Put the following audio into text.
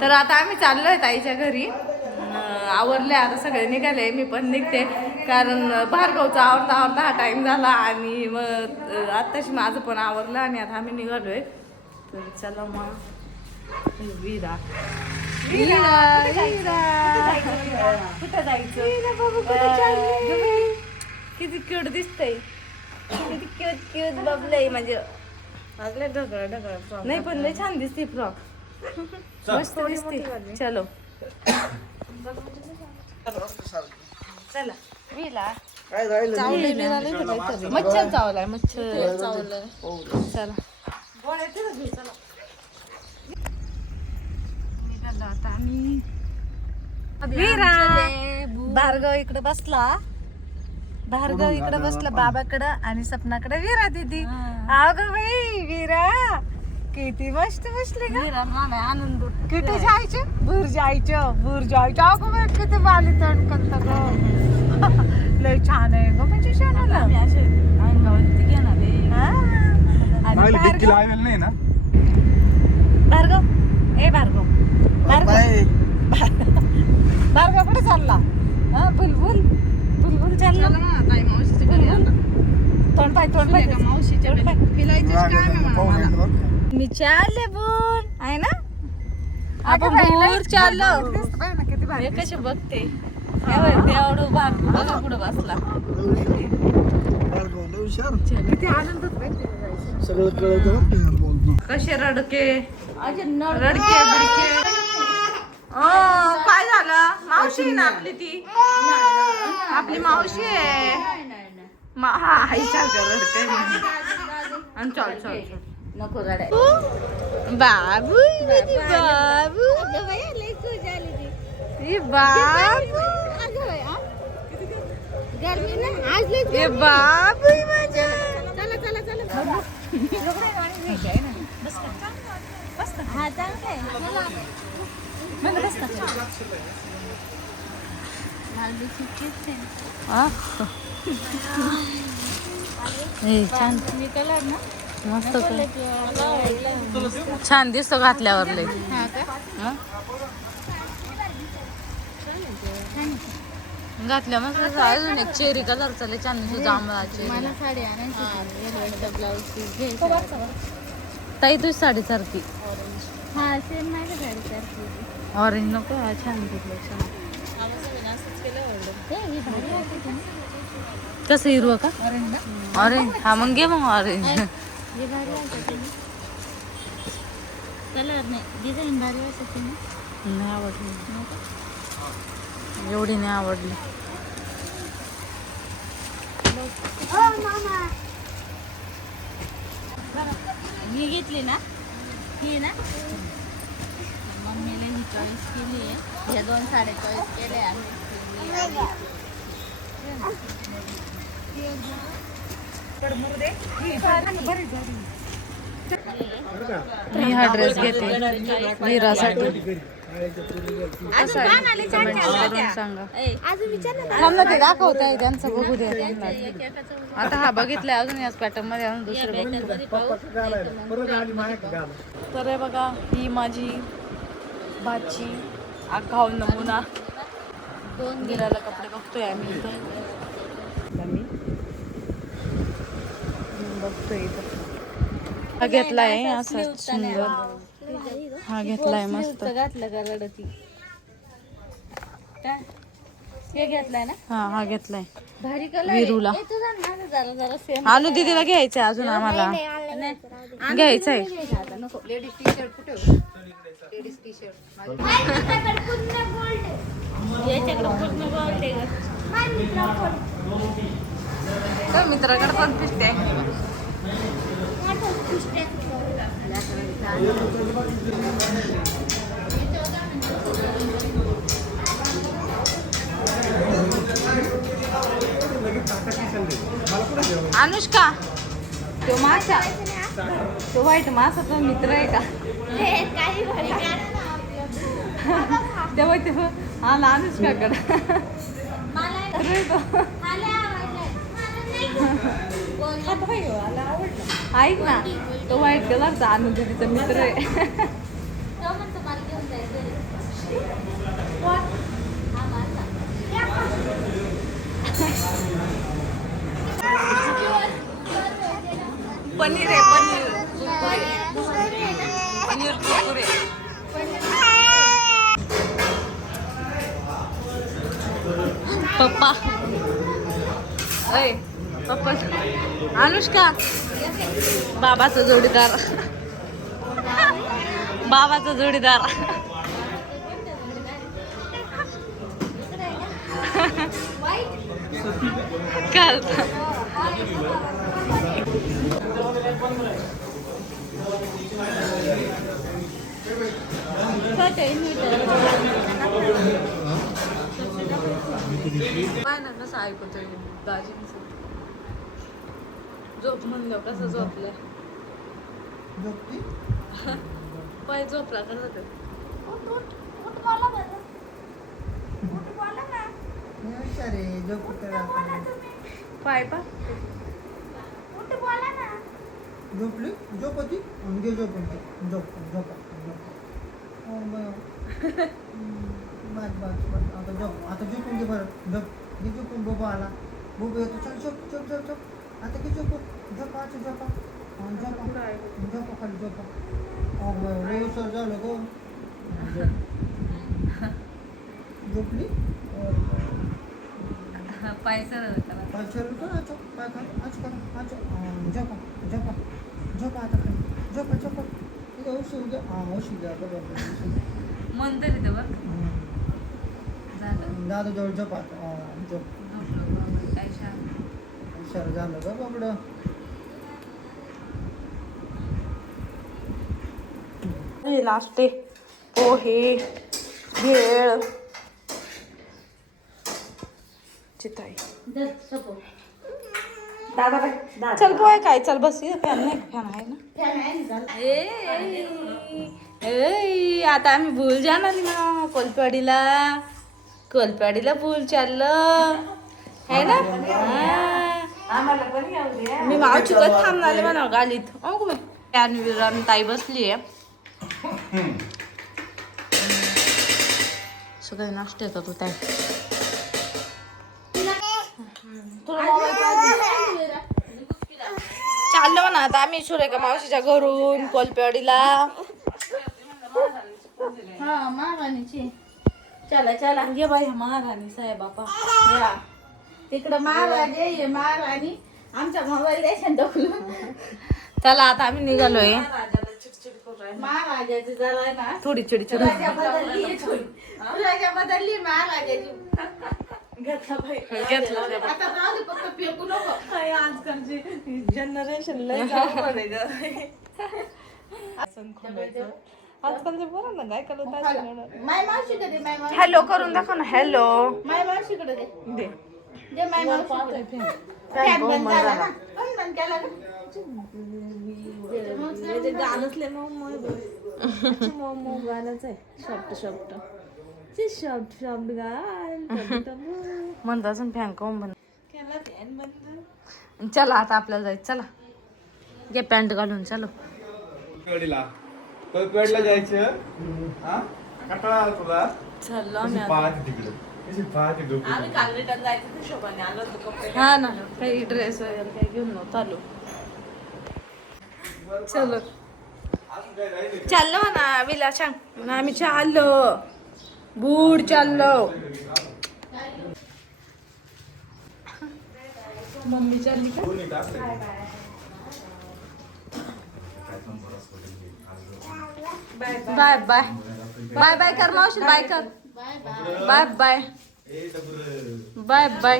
तर आता आम्ही चाललोय ताईच्या घरी. आवरले आता सगळे निघाले मी पण निघते. कारण भार्गवचा आवरता आवरता हा टाइम झाला आणि मग आत्ताशी माझं पण आवरलं आणि आता आम्ही निघालोय. तर चला मग. विरा. कुठं जायचं चालली? किती क्यूट दिसतंय. किती क्यूट क्यूट बबलय म्हणजे. लागले ढगळ ढगळ नाही पण लय छान दिसते फ्रॉक मस्त दिसते. चलो. विला. मच्छर चावलाय मच्छर. चावलंय. चला. निघालो आता आम्ही. विरा! भार्गव इकडे बसला. भार्गव इकडे बसला बाबाकडं आणि सपनाकडे. विरा दिदी. अगं बाई विरा! किती मस्त बसले का? आनंद. किती जायचं? भूर जायचं भूर जायचं. अगं बाई किती बाली तण करत ग. लय छान आहे ग म्हणजे हा. लावेल नाही ना? भार्गव ए भार्गव भार्गव भार्गव कुठे चालला? हा बुलबुल? बुलबुल चालला? बुलबुल? तोंड पाय तोंड पाय. तोंड पाय. मी चालले बुल. आहे ना? आपण बुर चाललो. हे कसे बघते? बघ, देवडू भाग बघा पुढे बसला. कसे रडके? रडके बिडके. काय झालं? मावशी आहे ना आपली ती? आपली मावशी आहे. हा सारखं रडके. आणि चल चल चल. नको रडाय बाबू मेरी बाबू ये बाबू. ये बाबू. माझा चला चला चला. हा चांगलं छान. मी कलर ना. मस्त छान दिसतो घातल्यावर लय हा? हं? घातल्या असं अजून एक चेरी कलरचा लय छान दिसतो जांभळा चेरी. मला साडी आणायची येलो ब्लाऊज पीस घ्यायचा ताई तुझी साडी सारखी. हा ऑरेंज नको हा छान हे ही कसं हिरवं का? ऑरेंज हा मग घे मग ऑरेंज हे भारी वाटते ना कलर नाही डिझाईन भारी वाटते ना नाही आवडली. एवढी नाही आवडली. मी घेतली ना? ही ना? मम्मीला ही चॉईस केली आहे. ह्या दोन साड्या चॉईस केल्या. आम्ही मी हा ड्रेस घेते. वीरासाठी. त्यांचं बघू त्यांना आता हा बघितलाय अजून याच पॅटर्नमध्ये अजून दुसरे बघू तर हे बघा ही माझी भाची आखाव नमुना. दोन गिराला कपडे बघतोय आम्ही इथं आम्ही बघतोय इथं. हा घेतलाय असा सुंदर. हा घेतलाय मस्त. घातलं का रडती? काय? हे घेतलाय ना? हा हा घेतलाय. भारी कलर विरूला. तुझा ना जरा जरा सेम अनु दीदीला घ्यायचंय अजून आम्हाला. घ्यायचंय. लेडीज टी शर्ट कुठे मित्राकडे पण फिरते अनुष्का तो मासा. तो व्हाईट मासाचा मित्र आहे का? तेव्हा तेव्हा आला अनुष्काकडे. ऐक ना तो व्हाईट कलरचा आणून तिचा मित्र आहे. पनीर पनीर. पनीर पप्पा. अय पप्पा अनुष्का. बाबाचा जोडीदार. बाबाचा जोडीदार. काल. ना कसं ऐकतोय दाजींचं. झोप म्हणलं कसं झोपलं? पाय झोपला कसं ते पाय पा. झोपली? झोप होती? घे झोप झोप झोप बस बस बस आता झोप आता झोपून घे बरं. झोप घे झोपून बोबा आला. बोबा येतो चल झोप झोप झोप झोप आता घे झोप झोपा आता झोपा. झोपा. झोपा खाली झोपा. अगं उशीर झालं गो. झोपली? पाय सरळ करा पाय चल कर आचो पाय कर आच कर. हा, झोपा झोपा. झोपा आता खाली. झोपा झोपा. इथं उशी घ्या. हा उशी घ्या बरोबर उशी घ्या. मन तरी ते बरं. झालं. दादा जवळ झोपा झोप. हुशार झालं ग बाबडं? नाश्ते पोहे भेळ चिताई. चल पोहे काय चल बस. फॅन नाही फॅन आहे ना. ए आता आम्ही भूल जाणार ना कोलपाडीला. कोलपाडीला भूल चाललं. है ना? हा. मी मावची कत थांबणार म्हणा गालीत. अगो बाई. आणि ताई बसली आहे. सगळे नाश्ते येतात होत आहे चाललं म्हणा आता आम्ही सुरेखा मावशीच्या घरून कोलपेवाडीला हा महाराणीची. चला चला. घे बाई महाराणी साहेब बापा. या. तिकडं महाराजे ये महाराणी आमचा मोबाईल द्यायचा ढकलून चला आता आम्ही निघालोय. महाराजाची जरा ना. थोडी चिडी चिडी राजा बदलली आहे थोडी. राजा बदलली महाराजाची. घेतलं आता जाऊ दे फक्त फेकू नको. आजकालची जनरेशन आजकालचे बरं ना काय करत माय मावशीकडे दे माय मावशी हॅलो करून दाखव ना. हॅलो माय मावशीकडे दे. दे. दे माय मावशीकडे फॅन बंद झाला ना? कोण बंद केला? गाणंच आहे शॉप्ट शॉप्ट ते शॉप्ट शॉप्ट गाल म्हणत असून फॅन कोण बंद. चला आता आपल्याला जायचं. चला. घे पॅन्ट घालून चलो. पेडीला. पेडला जायचं हा? कंटाळा तुला. चाललो कशी आम्ही हा ना काही ड्रेस वगैरे काही घेऊन नव्हतं आलो. चलो. चाललो म्हणा विला सांग. आम्ही चाललो. बूड चाललो. मम्मी चालली का? Bye bye. बाय बाय कर मावशी बाय कर. Bye bye. ए डबरं. Bye bye.